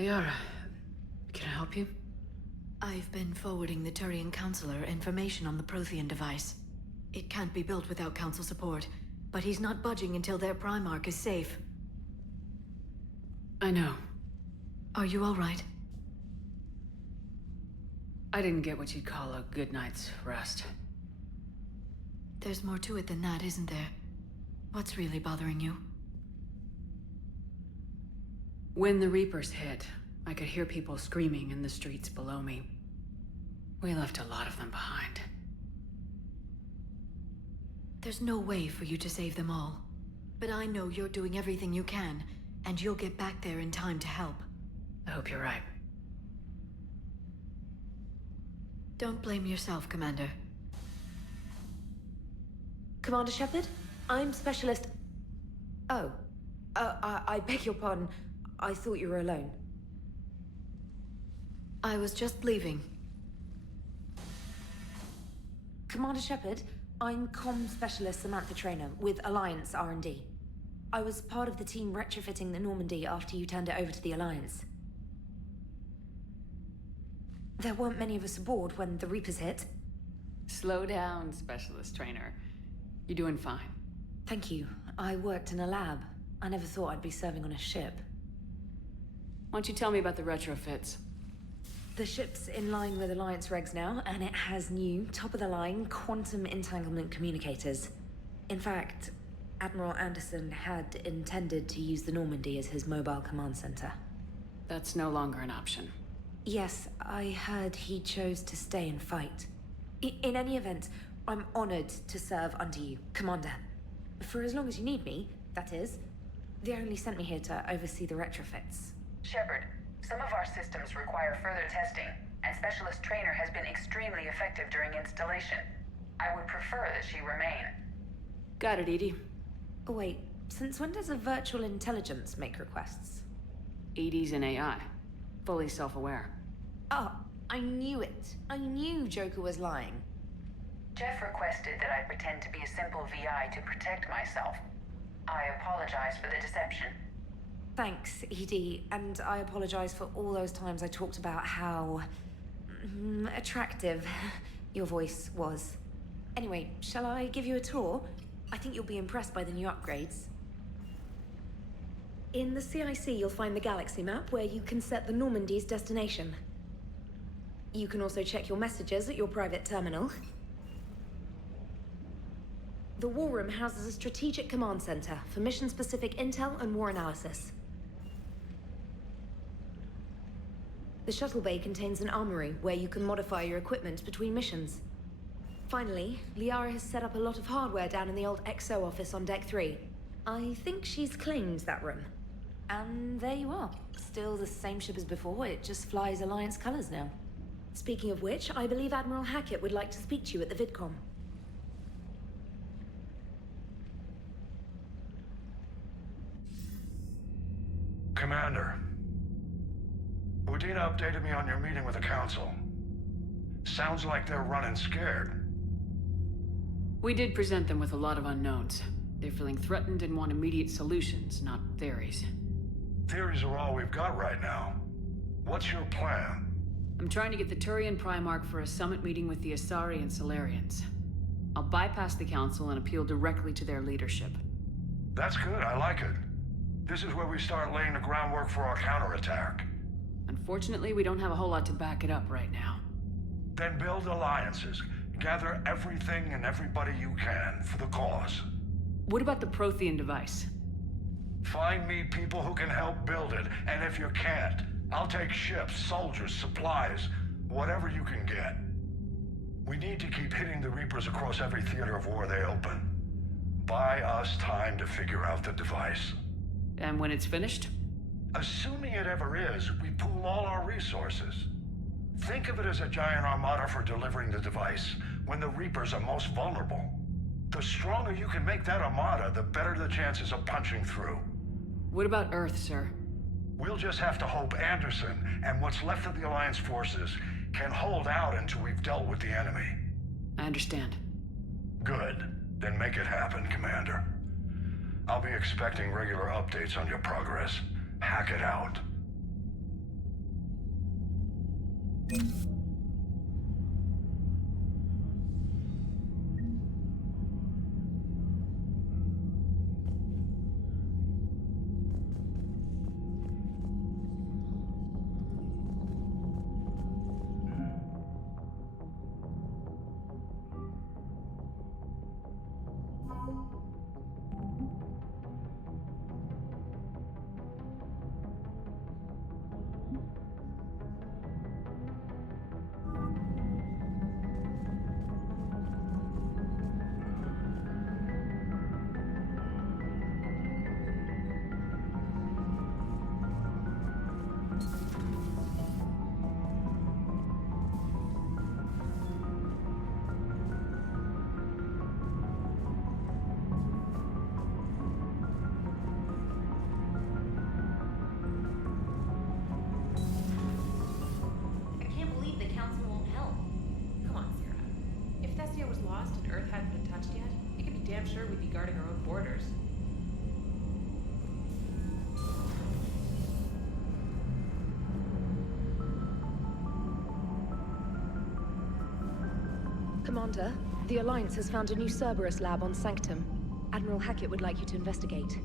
Liara, can I help you? I've been forwarding the Turian Counselor information on the Prothean device. It can't be built without Council support, but he's not budging until their Primarch is safe. I know. Are you all right? I didn't get what you'd call a good night's rest. There's more to it than that, isn't there? What's really bothering you? When the Reapers hit, I could hear people screaming in the streets below me. We left a lot of them behind. There's no way for you to save them all. But I know you're doing everything you can, and you'll get back there in time to help. I hope you're right. Don't blame yourself, Commander. Commander Shepard, I'm Specialist... Oh. I beg your pardon. I thought you were alone. I was just leaving. Commander Shepard, I'm Comm Specialist Samantha Traynor with Alliance R&D. I was part of the team retrofitting the Normady after you turned it over to the Alliance. There weren't many of us aboard when the Reapers hit. Slow down, Specialist Trainer. You're doing fine. Thank you. I worked in a lab. I never thought I'd be serving on a ship. Why don't you tell me about the retrofits? The ship's in line with Alliance regs now, and it has new, top-of-the-line quantum entanglement communicators. In fact, Admiral Anderson had intended to use the Normady as his mobile command center. That's no longer an option. Yes, I heard he chose to stay and fight. In any event, I'm honored to serve under you, Commander. For as long as you need me, that is. They only sent me here to oversee the retrofits. Shepard, some of our systems require further testing, and Specialist Trainer has been extremely effective during installation. I would prefer that she remain. Got it, Edie. Oh wait, since when does a virtual intelligence make requests? Edie's an AI. Fully self-aware. Oh, I knew it. I knew Joker was lying. Jeff requested that I pretend to be a simple VI to protect myself. I apologize for the deception. Thanks, Edie, and I apologize for all those times I talked about how... attractive your voice was. Anyway, shall I give you a tour? I think you'll be impressed by the new upgrades. In the CIC, you'll find the galaxy map where you can set the Normandy's destination. You can also check your messages at your private terminal. The War Room houses a strategic command center for mission-specific intel and war analysis. The shuttle bay contains an armory where you can modify your equipment between missions. Finally, Liara has set up a lot of hardware down in the old XO office on Deck 3. I think she's claimed that room. And there you are. Still the same ship as before, it just flies Alliance colors now. Speaking of which, I believe Admiral Hackett would like to speak to you at the VidCom. Commander, Udina updated me on your meeting with the Council. Sounds like they're running scared. We did present them with a lot of unknowns. They're feeling threatened and want immediate solutions, not theories. Theories are all we've got right now. What's your plan? I'm trying to get the Turian Primarch for a summit meeting with the Asari and Solarians. I'll bypass the Council and appeal directly to their leadership. That's good, I like it. This is where we start laying the groundwork for our counterattack. Unfortunately, we don't have a whole lot to back it up right now. Then build alliances. Gather everything and everybody you can for the cause. What about the Prothean device? Find me people who can help build it, and if you can't, I'll take ships, soldiers, supplies, whatever you can get. We need to keep hitting the Reapers across every theater of war they open. Buy us time to figure out the device. And when it's finished? Assuming it ever is, we pool all our resources. Think of it as a giant armada for delivering the device, when the Reapers are most vulnerable. The stronger you can make that armada, the better the chances of punching through. What about Earth, sir? We'll just have to hope Anderson and what's left of the Alliance forces can hold out until we've dealt with the enemy. I understand. Good. Then make it happen, Commander. I'll be expecting regular updates on your progress. Hack it out. Sure we'd be guarding our own borders. Commander, the Alliance has found a new Cerberus lab on Sanctum. Admiral Hackett would like you to investigate.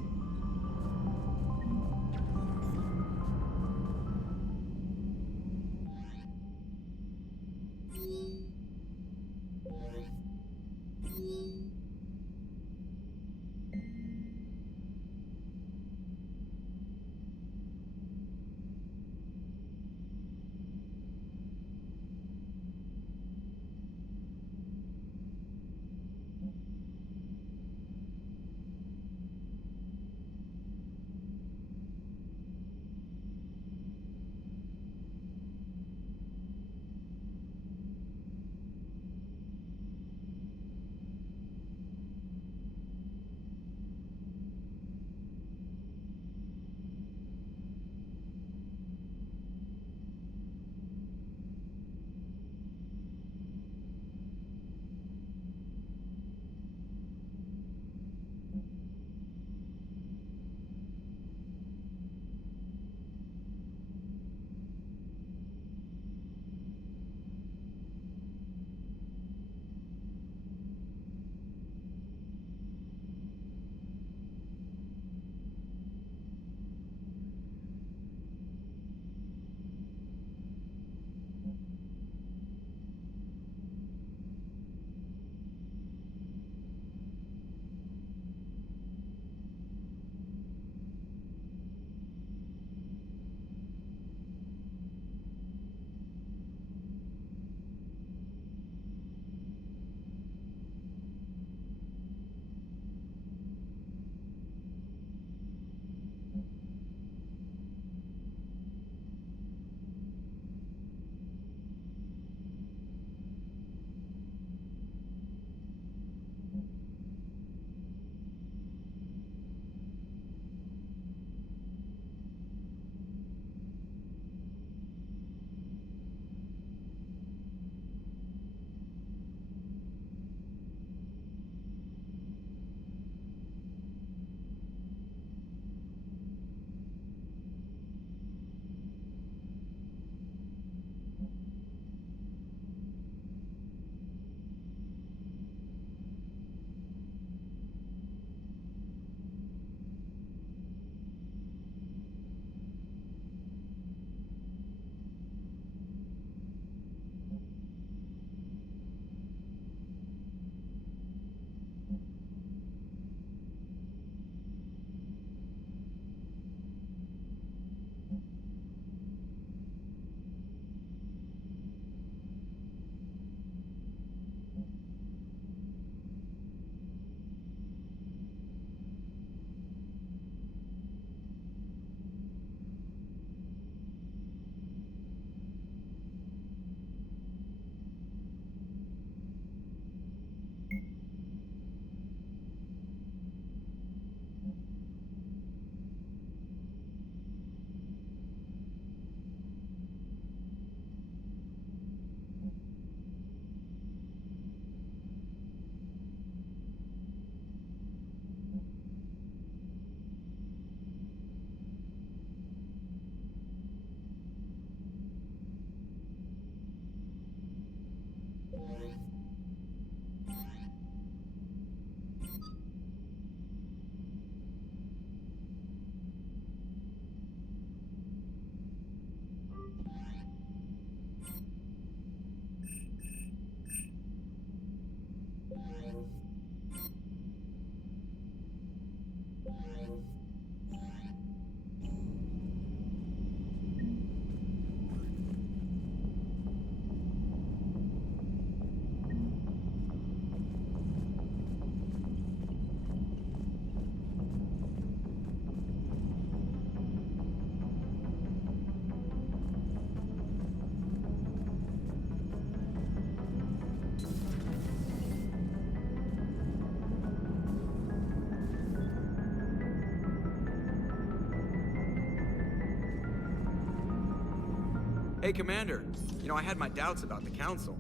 Hey, Commander. You know, I had my doubts about the Council.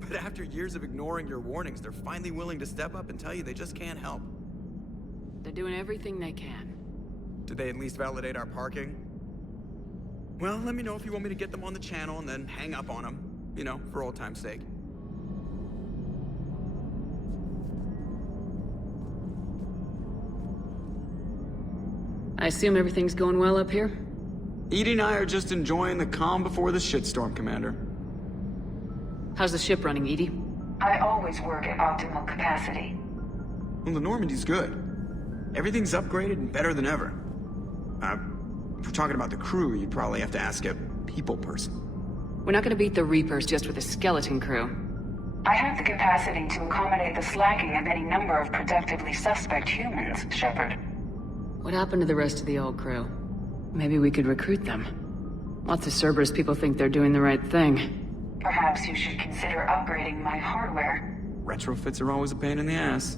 But after years of ignoring your warnings, they're finally willing to step up and tell you they just can't help. They're doing everything they can. Did they at least validate our parking? Well, let me know if you want me to get them on the channel and then hang up on them. You know, for old time's sake. I assume everything's going well up here? Edie and I are just enjoying the calm before the shitstorm, Commander. How's the ship running, Edie? I always work at optimal capacity. Well, the Normandy's good. Everything's upgraded and better than ever. If we're talking about the crew, you'd probably have to ask a people person. We're not gonna beat the Reapers just with a skeleton crew. I have the capacity to accommodate the slacking of any number of productively suspect humans, Shepard. What happened to the rest of the old crew? Maybe we could recruit them. Lots of Cerberus people think they're doing the right thing. Perhaps you should consider upgrading my hardware. Retrofits are always a pain in the ass.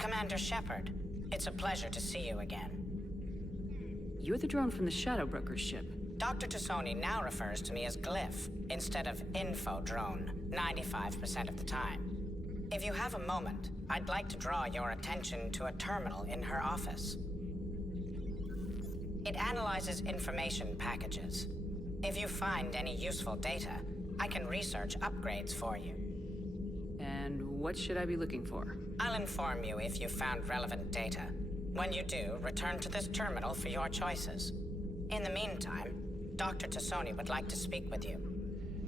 Commander Shepard, it's a pleasure to see you again. You're the drone from the Shadow Broker's ship. Dr. Tassoni now refers to me as Glyph, instead of Info Drone, 95% of the time. If you have a moment, I'd like to draw your attention to a terminal in her office. It analyzes information packages. If you find any useful data, I can research upgrades for you. And what should I be looking for? I'll inform you if you found relevant data. When you do, return to this terminal for your choices. In the meantime, Dr. Tassoni would like to speak with you.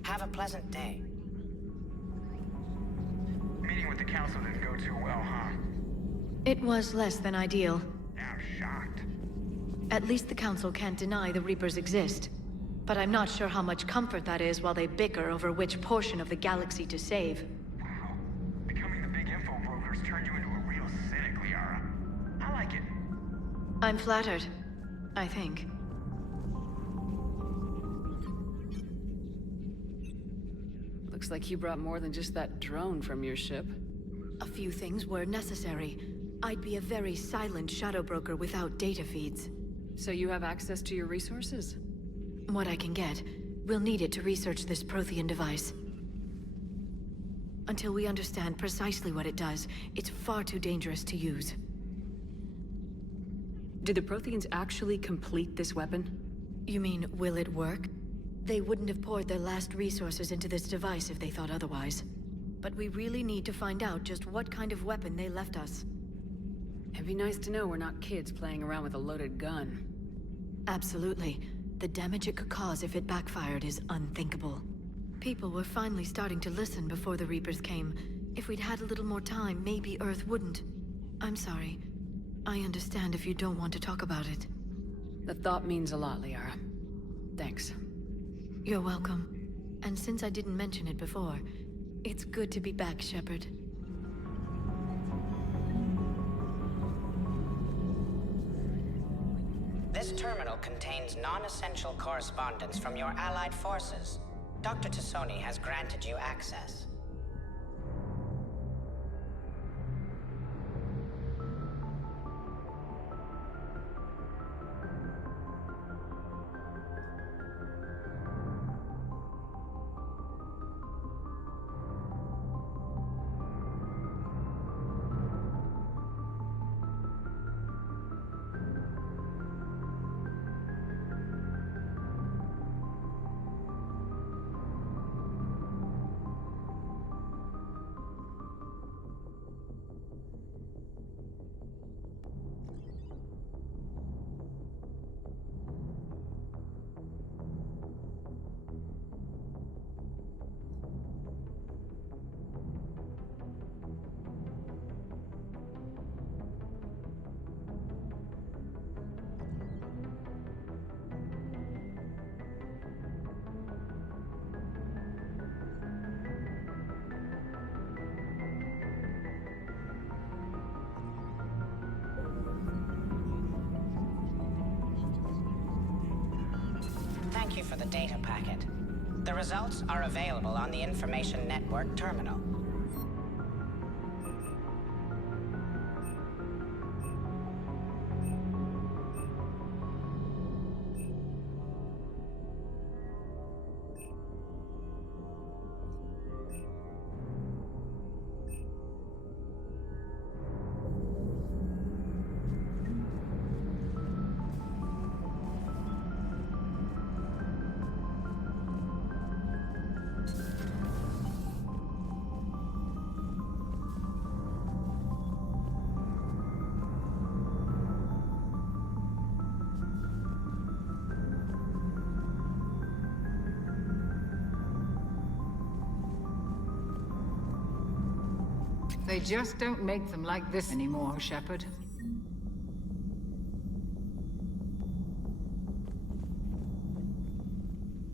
Have a pleasant day. Meeting with the council didn't go too well, huh? It was less than ideal. I'm shocked. At least the council can't deny the Reapers exist. But I'm not sure how much comfort that is while they bicker over which portion of the galaxy to save. Wow. Becoming the big info brokers turned you into a real cynic, Liara. I like it. I'm flattered. I think. Looks like you brought more than just that drone from your ship. A few things were necessary. I'd be a very silent shadow broker without data feeds. So you have access to your resources? What I can get. We'll need it to research this Prothean device. Until we understand precisely what it does, it's far too dangerous to use. Did the Protheans actually complete this weapon? You mean, will it work? They wouldn't have poured their last resources into this device if they thought otherwise. But we really need to find out just what kind of weapon they left us. It'd be nice to know we're not kids playing around with a loaded gun. Absolutely. The damage it could cause if it backfired is unthinkable. People were finally starting to listen before the Reapers came. If we'd had a little more time, maybe Earth wouldn't. I'm sorry. I understand if you don't want to talk about it. The thought means a lot, Liara. Thanks. You're welcome. And since I didn't mention it before, it's good to be back, Shepard. This terminal contains non-essential correspondence from your allied forces. Dr. Tassoni has granted you access. Thank you for the data packet. The results are available on the Information Network terminal. They just don't make them like this anymore, Shepard.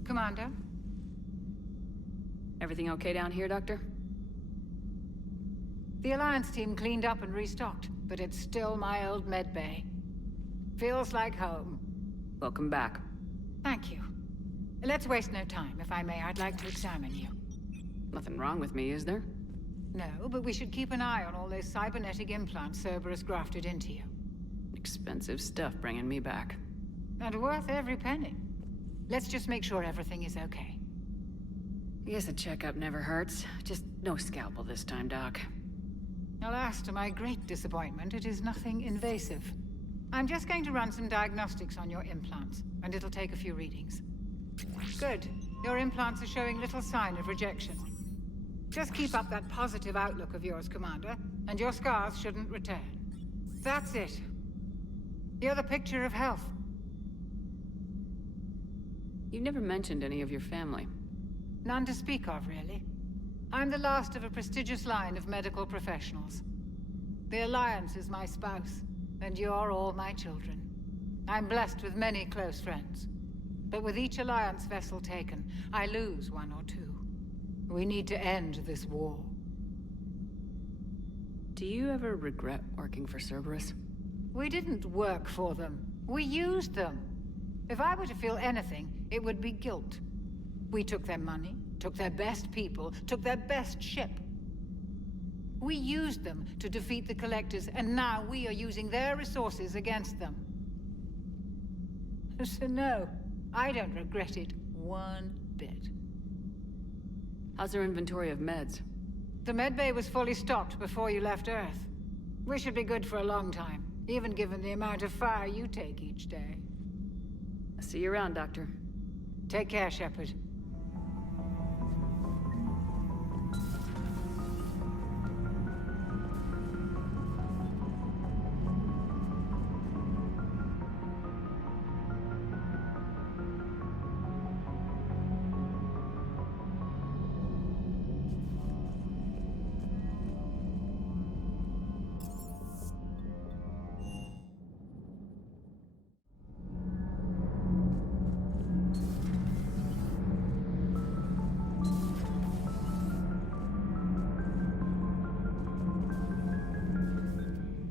Commander? Everything okay down here, Doctor? The Alliance team cleaned up and restocked, but it's still my old medbay. Feels like home. Welcome back. Thank you. Let's waste no time. If I may, I'd like to examine you. Nothing wrong with me, is there? No, but we should keep an eye on all those cybernetic implants Cerberus grafted into you. Expensive stuff bringing me back. And worth every penny. Let's just make sure everything is okay. I guess a checkup never hurts. Just no scalpel this time, Doc. Alas, to my great disappointment, it is nothing invasive. I'm just going to run some diagnostics on your implants, and it'll take a few readings. Good. Your implants are showing little sign of rejection. Just keep up that positive outlook of yours, Commander, and your scars shouldn't return. That's it. You're the picture of health. You never mentioned any of your family. None to speak of, really. I'm the last of a prestigious line of medical professionals. The Alliance is my spouse, and you're all my children. I'm blessed with many close friends. But with each Alliance vessel taken, I lose one or two. We need to end this war. Do you ever regret working for Cerberus? We didn't work for them. We used them. If I were to feel anything, it would be guilt. We took their money, took their best people, took their best ship. We used them to defeat the Collectors, and now we are using their resources against them. So no, I don't regret it one bit. How's their inventory of meds? The medbay was fully stocked before you left Earth. We should be good for a long time, even given the amount of fire you take each day. I'll see you around, Doctor. Take care, Shepard.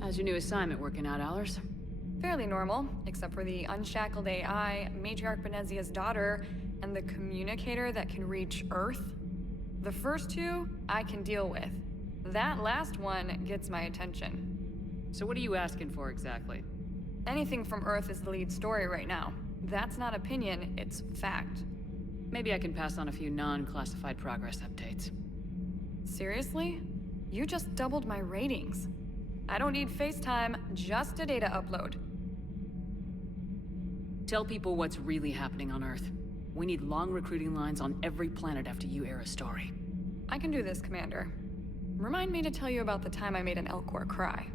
How's your new assignment working out, Allers? Fairly normal, except for the unshackled AI, Matriarch Benezia's daughter, and the communicator that can reach Earth. The first two, I can deal with. That last one gets my attention. So what are you asking for exactly? Anything from Earth is the lead story right now. That's not opinion, it's fact. Maybe I can pass on a few non-classified progress updates. Seriously? You just doubled my ratings. I don't need FaceTime, just a data upload. Tell people what's really happening on Earth. We need long recruiting lines on every planet after you air a story. I can do this, Commander. Remind me to tell you about the time I made an Elcor cry.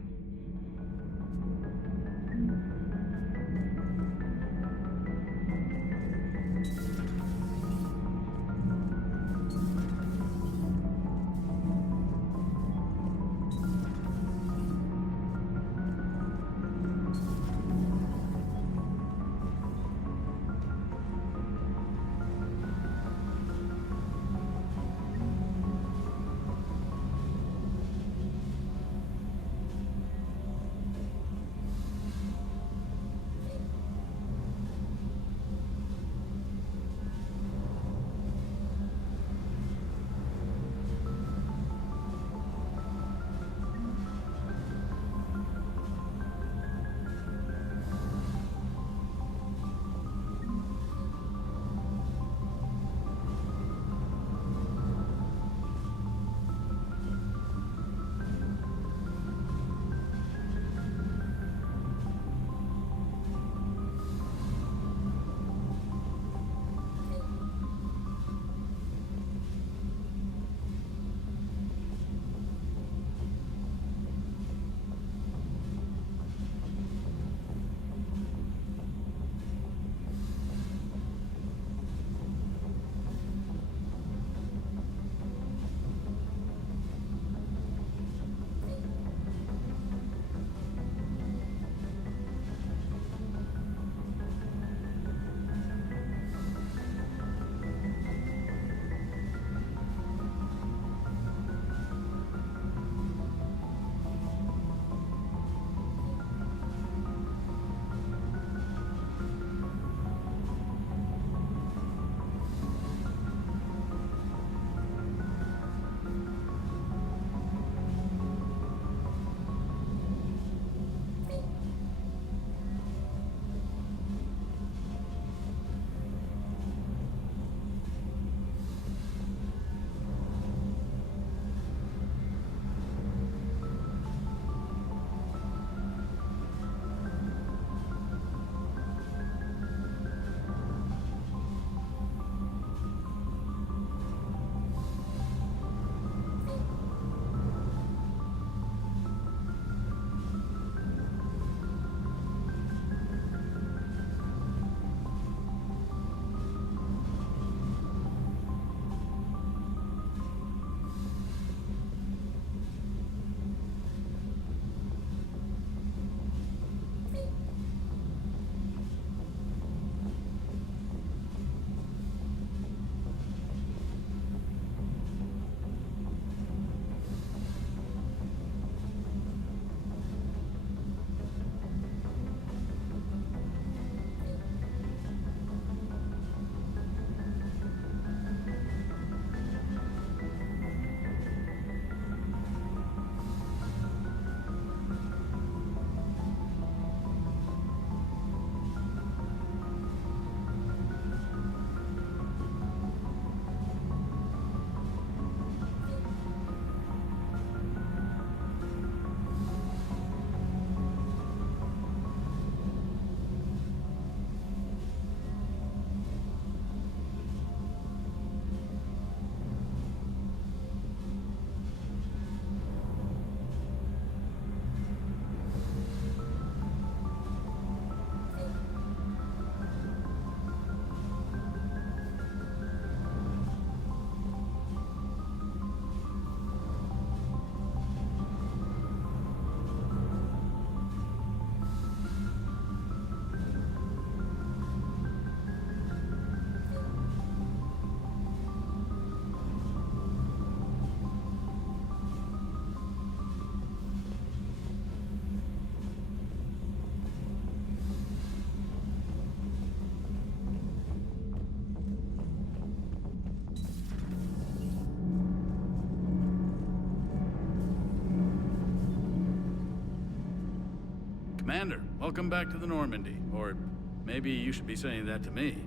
Commander, welcome back to the Normandie. Or maybe you should be saying that to me.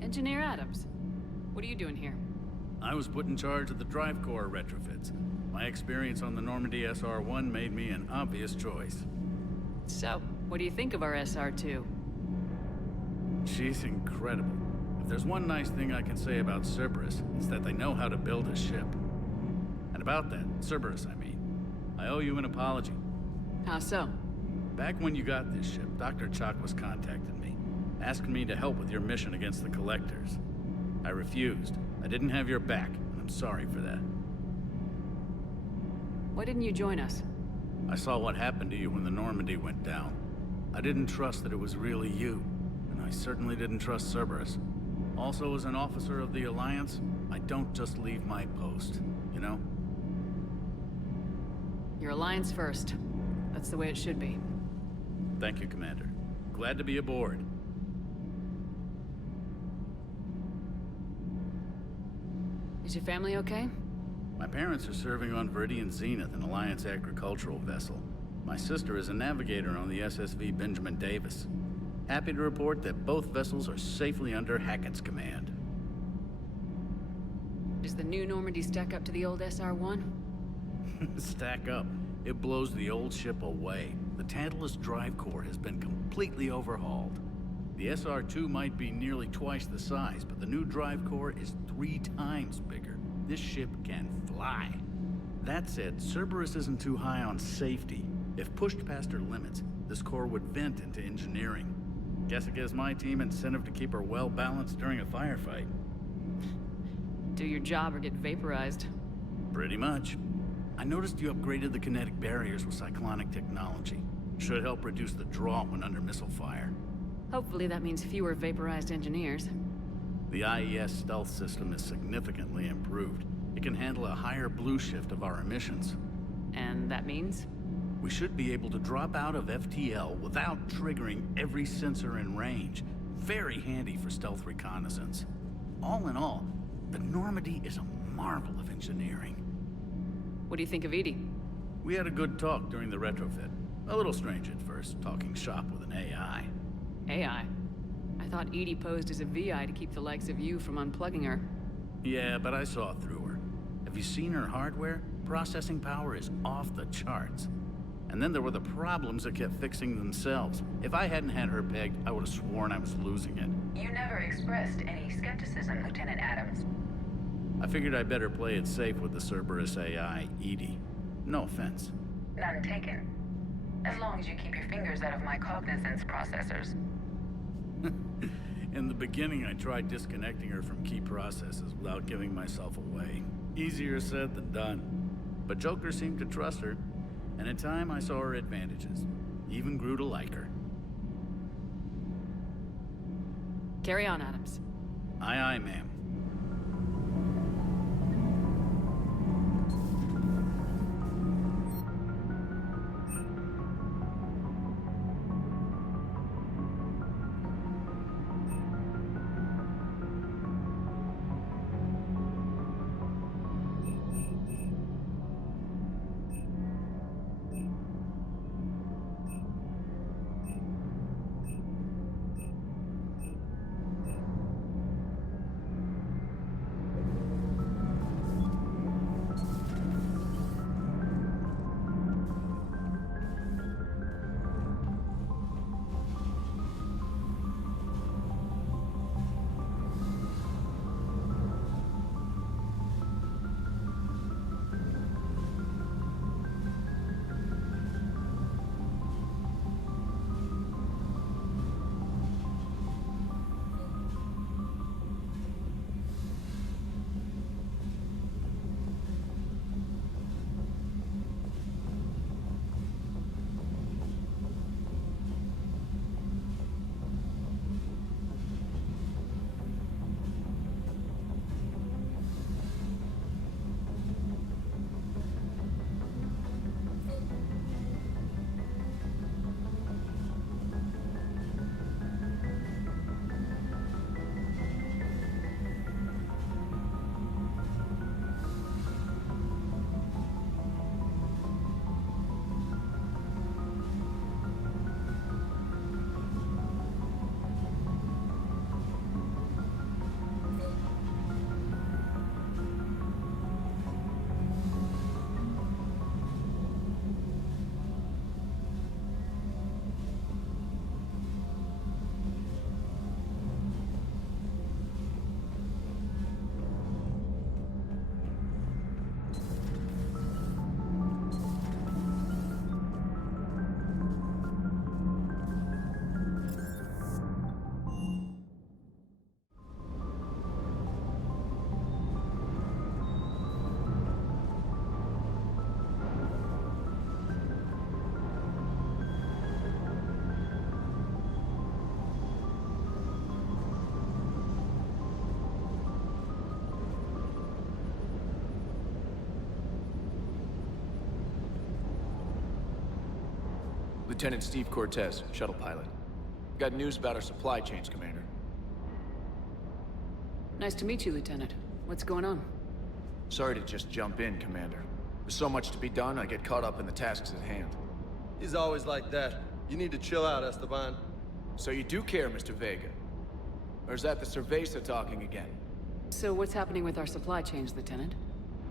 Engineer Adams, what are you doing here? I was put in charge of the drive core retrofits. My experience on the Normandie SR-1 made me an obvious choice. So, what do you think of our SR-2? She's incredible. If there's one nice thing I can say about Cerberus, it's that they know how to build a ship. And about that, Cerberus, I mean, I owe you an apology. How so? Back when you got this ship, Dr. Chakwas contacted me, asking me to help with your mission against the Collectors. I refused. I didn't have your back, and I'm sorry for that. Why didn't you join us? I saw what happened to you when the Normandie went down. I didn't trust that it was really you, and I certainly didn't trust Cerberus. Also, as an officer of the Alliance, I don't just leave my post, you know? Your Alliance first. That's the way it should be. Thank you, Commander. Glad to be aboard. Is your family okay? My parents are serving on Viridian Zenith, an Alliance agricultural vessel. My sister is a navigator on the SSV Benjamin Davis. Happy to report that both vessels are safely under Hackett's command. Does the new Normandy stack up to the old SR-1? Stack up. It blows the old ship away. The Tantalus drive core has been completely overhauled. The SR-2 might be nearly twice the size, but the new drive core is 3 times bigger. This ship can fly. That said, Cerberus isn't too high on safety. If pushed past her limits, this core would vent into engineering. Guess it gives my team incentive to keep her well balanced during a firefight. Do your job or get vaporized. Pretty much. I noticed you upgraded the kinetic barriers with cyclonic technology. Should help reduce the draw when under missile fire. Hopefully that means fewer vaporized engineers. The IES stealth system is significantly improved. It can handle a higher blue shift of our emissions. And that means? We should be able to drop out of FTL without triggering every sensor in range. Very handy for stealth reconnaissance. All in all, the Normandie is a marvel of engineering. What do you think of Edie? We had a good talk during the retrofit. A little strange at first, talking shop with an AI. AI? I thought Edie posed as a VI to keep the likes of you from unplugging her. Yeah, but I saw through her. Have you seen her hardware? Processing power is off the charts. And then there were the problems that kept fixing themselves. If I hadn't had her pegged, I would have sworn I was losing it. You never expressed any skepticism, Lieutenant Adams. I figured I'd better play it safe with the Cerberus AI, Edie. No offense. None taken. As long as you keep your fingers out of my cognizance processors. In the beginning, I tried disconnecting her from key processes without giving myself away. Easier said than done. But Joker seemed to trust her, and in time I saw her advantages. Even grew to like her. Carry on, Adams. Aye, aye, ma'am. Lieutenant Steve Cortez, shuttle pilot. Got news about our supply chains, Commander. Nice to meet you, Lieutenant. What's going on? Sorry to just jump in, Commander. There's so much to be done, I get caught up in the tasks at hand. He's always like that. You need to chill out, Esteban. So you do care, Mr. Vega? Or is that the Cerveza talking again? So what's happening with our supply chains, Lieutenant?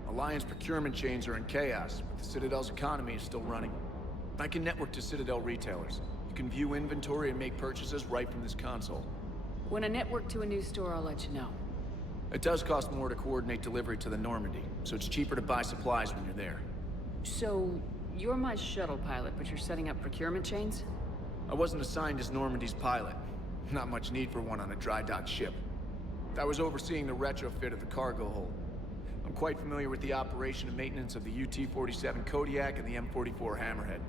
Alliance procurement chains are in chaos, but the Citadel's economy is still running. I can network to Citadel retailers. You can view inventory and make purchases right from this console. When I network to a new store, I'll let you know. It does cost more to coordinate delivery to the Normady, so it's cheaper to buy supplies when you're there. So, you're my shuttle pilot, but you're setting up procurement chains? I wasn't assigned as Normandy's pilot. Not much need for one on a dry dock ship. I was overseeing the retrofit of the cargo hold. I'm quite familiar with the operation and maintenance of the UT-47 Kodiak and the M44 Hammerhead.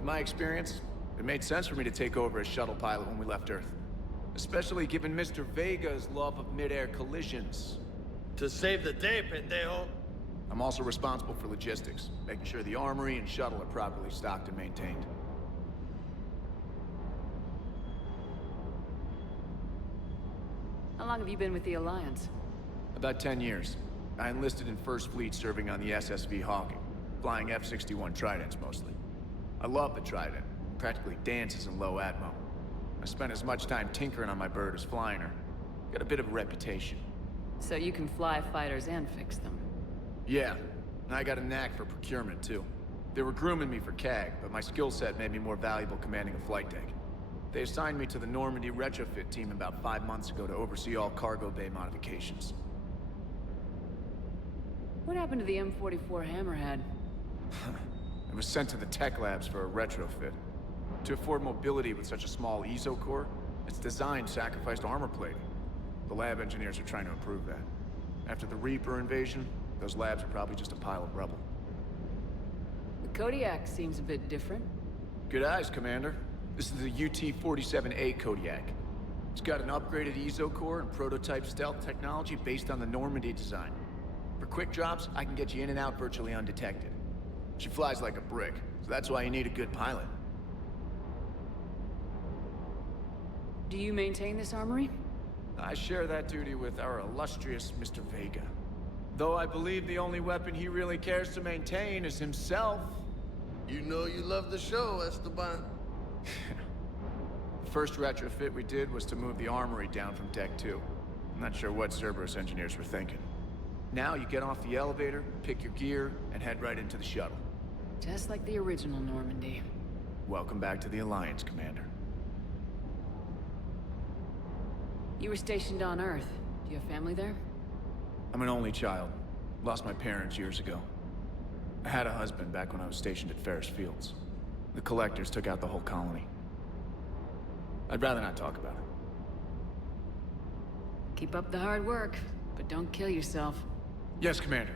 In my experience, it made sense for me to take over as shuttle pilot when we left Earth. Especially given Mr. Vega's love of mid-air collisions. To save the day, pendejo. I'm also responsible for logistics, making sure the armory and shuttle are properly stocked and maintained. How long have you been with the Alliance? About 10 years. I enlisted in First Fleet serving on the SSV Hawking, flying F-61 Tridents mostly. I love the Trident, practically dances in low atmo. I spent as much time tinkering on my bird as flying her. Got a bit of a reputation. So you can fly fighters and fix them? Yeah, and I got a knack for procurement too. They were grooming me for CAG, but my skill set made me more valuable commanding a flight deck. They assigned me to the Normady retrofit team about 5 months ago to oversee all cargo bay modifications. What happened to the M44 Hammerhead? It was sent to the tech labs for a retrofit. To afford mobility with such a small ESO core, its design sacrificed armor plating. The lab engineers are trying to improve that. After the Reaper invasion, those labs are probably just a pile of rubble. The Kodiak seems a bit different. Good eyes, Commander. This is the UT-47A Kodiak. It's got an upgraded ESO core and prototype stealth technology based on the Normady design. For quick drops, I can get you in and out virtually undetected. She flies like a brick, so that's why you need a good pilot. Do you maintain this armory? I share that duty with our illustrious Mr. Vega. Though I believe the only weapon he really cares to maintain is himself. You know you love the show, Esteban. The first retrofit we did was to move the armory down from Deck 2. I'm not sure what Cerberus engineers were thinking. Now you get off the elevator, pick your gear, and head right into the shuttle. Just like the original Normandy. Welcome back to the Alliance, Commander. You were stationed on Earth. Do you have family there? I'm an only child. Lost my parents years ago. I had a husband back when I was stationed at Ferris Fields. The Collectors took out the whole colony. I'd rather not talk about it. Keep up the hard work, but don't kill yourself. Yes, Commander.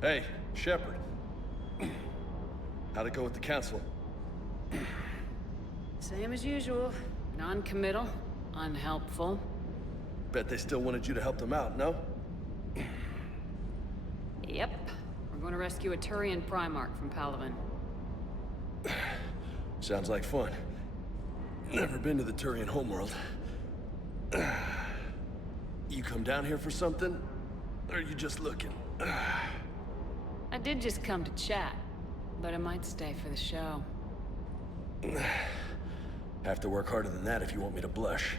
Hey, Shepard. How'd it go with the council? Same as usual. Non-committal, unhelpful. Bet they still wanted you to help them out, no? Yep. We're going to rescue a Turian Primarch from Palaven. Sounds like fun. Never been to the Turian homeworld. You come down here for something? Or are you just looking? I did just come to chat, but I might stay for the show. Have to work harder than that if you want me to blush.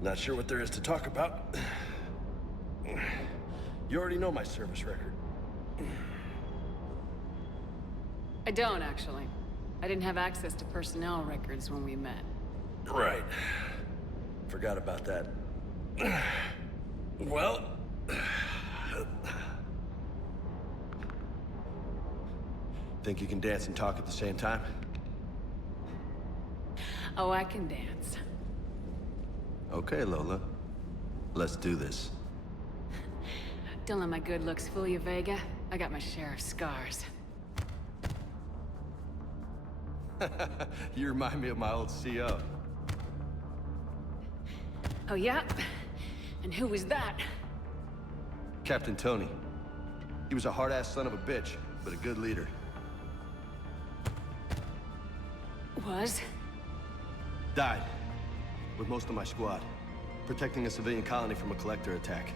Not sure what there is to talk about. You already know my service record. I don't, actually. I didn't have access to personnel records when we met. Right. Forgot about that. Well... Think you can dance and talk at the same time? Oh, I can dance. Okay, Lola. Let's do this. Don't let my good looks fool you, Vega. I got my share of scars. You remind me of my old CO. Oh, yeah? And who was that? Captain Tony. He was a hard-ass son of a bitch, but a good leader. Was? Died. With most of my squad. Protecting a civilian colony from a collector attack.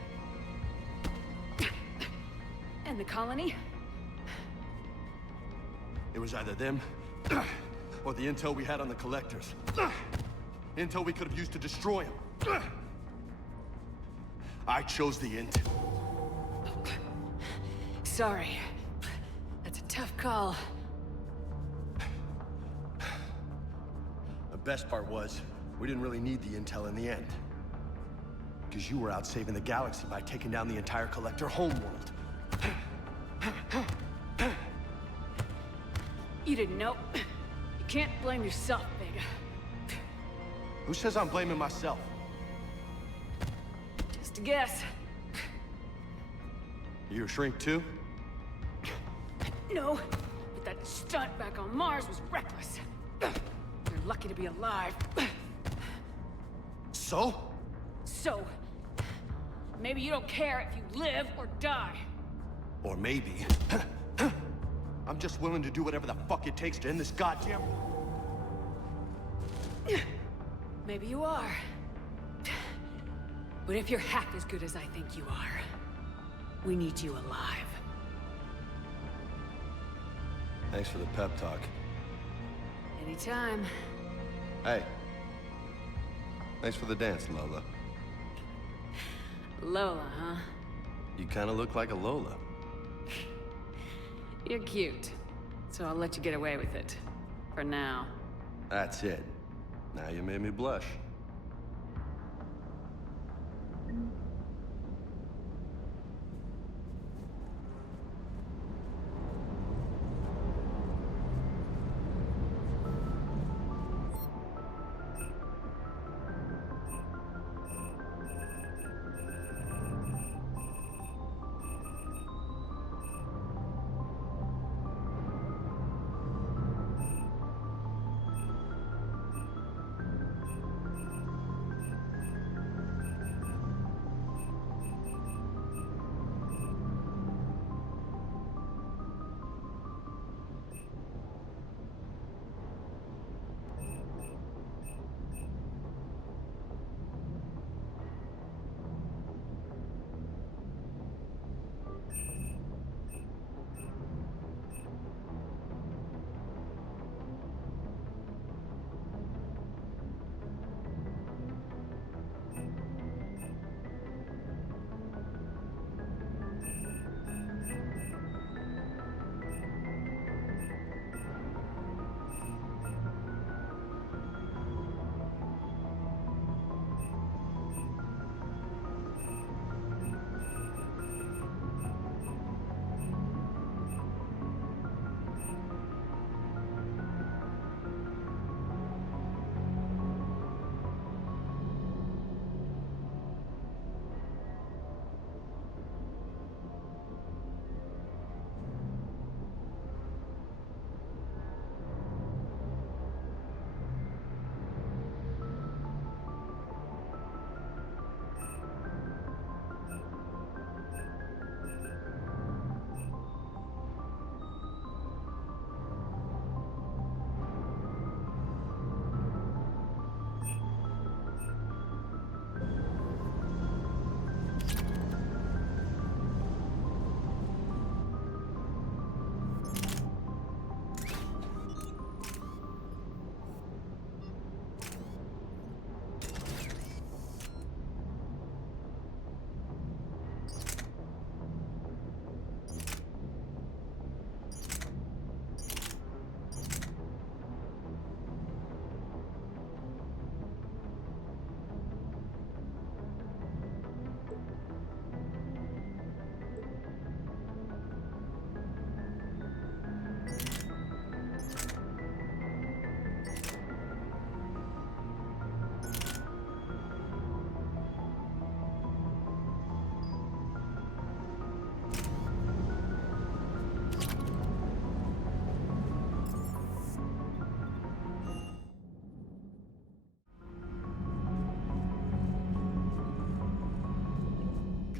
And the colony? It was either them, or the intel we had on the collectors. Intel we could have used to destroy them. I chose the intel. Sorry. That's a tough call. The best part was, we didn't really need the intel in the end. Because you were out saving the galaxy by taking down the entire collector homeworld. You didn't know. You can't blame yourself, Vega. Who says I'm blaming myself? Just a guess. You a shrink too? No, but that stunt back on Mars was reckless. You're lucky to be alive. So? So, maybe you don't care if you live or die. Or maybe... I'm just willing to do whatever the fuck it takes to end this goddamn... Maybe you are. But if you're half as good as I think you are, we need you alive. Thanks for the pep talk. Anytime. Hey. Thanks for the dance, Lola. Lola, huh? You kinda look like a Lola. You're cute, so I'll let you get away with it. For now. That's it. Now you made me blush.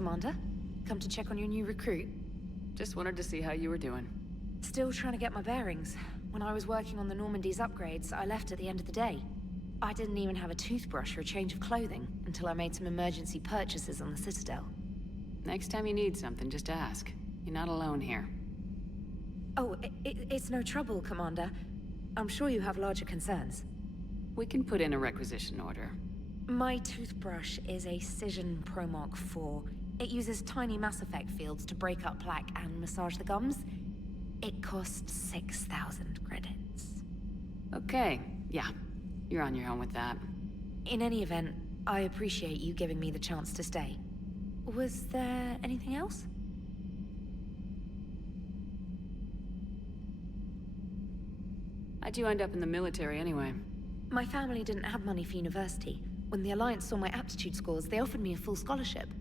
Commander. Come to check on your new recruit. Just wanted to see how you were doing. Still trying to get my bearings. When I was working on the Normandy's upgrades, I left at the end of the day. I didn't even have a toothbrush or a change of clothing until I made some emergency purchases on the Citadel. Next time you need something, just ask. You're not alone here. Oh, it's no trouble, Commander. I'm sure you have larger concerns. We can put in a requisition order. My toothbrush is a Cision Pro Mark IV. It uses tiny Mass Effect fields to break up plaque and massage the gums. It costs 6,000 credits. Okay, yeah. You're on your own with that. In any event, I appreciate you giving me the chance to stay. Was there anything else? How'd you end up in the military anyway? My family didn't have money for university. When the Alliance saw my aptitude scores, they offered me a full scholarship.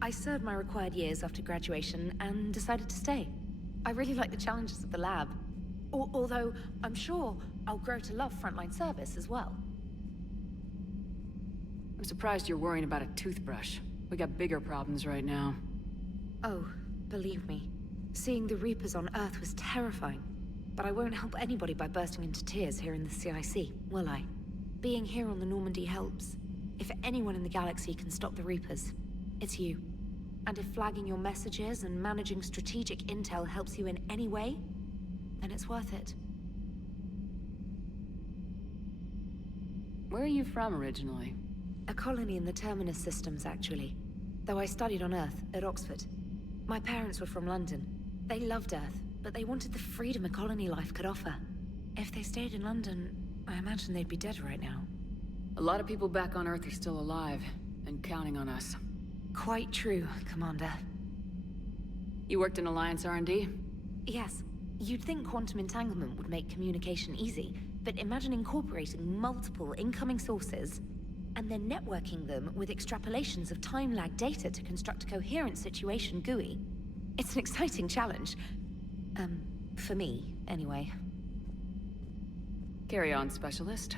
I served my required years after graduation and decided to stay. I really like the challenges of the lab. Although, I'm sure I'll grow to love frontline service as well. I'm surprised you're worrying about a toothbrush. We got bigger problems right now. Oh, believe me. Seeing the Reapers on Earth was terrifying. But I won't help anybody by bursting into tears here in the CIC, will I? Being here on the Normandy helps. If anyone in the galaxy can stop the Reapers, it's you. And if flagging your messages and managing strategic intel helps you in any way, then it's worth it. Where are you from originally? A colony in the Terminus systems, actually. Though I studied on Earth, at Oxford. My parents were from London. They loved Earth, but they wanted the freedom a colony life could offer. If they stayed in London, I imagine they'd be dead right now. A lot of people back on Earth are still alive, and counting on us. Quite true, Commander. You worked in Alliance R&D? Yes. You'd think quantum entanglement would make communication easy, but imagine incorporating multiple incoming sources, and then networking them with extrapolations of time-lag data to construct a coherent situation GUI. It's an exciting challenge. For me, anyway. Carry on, Specialist.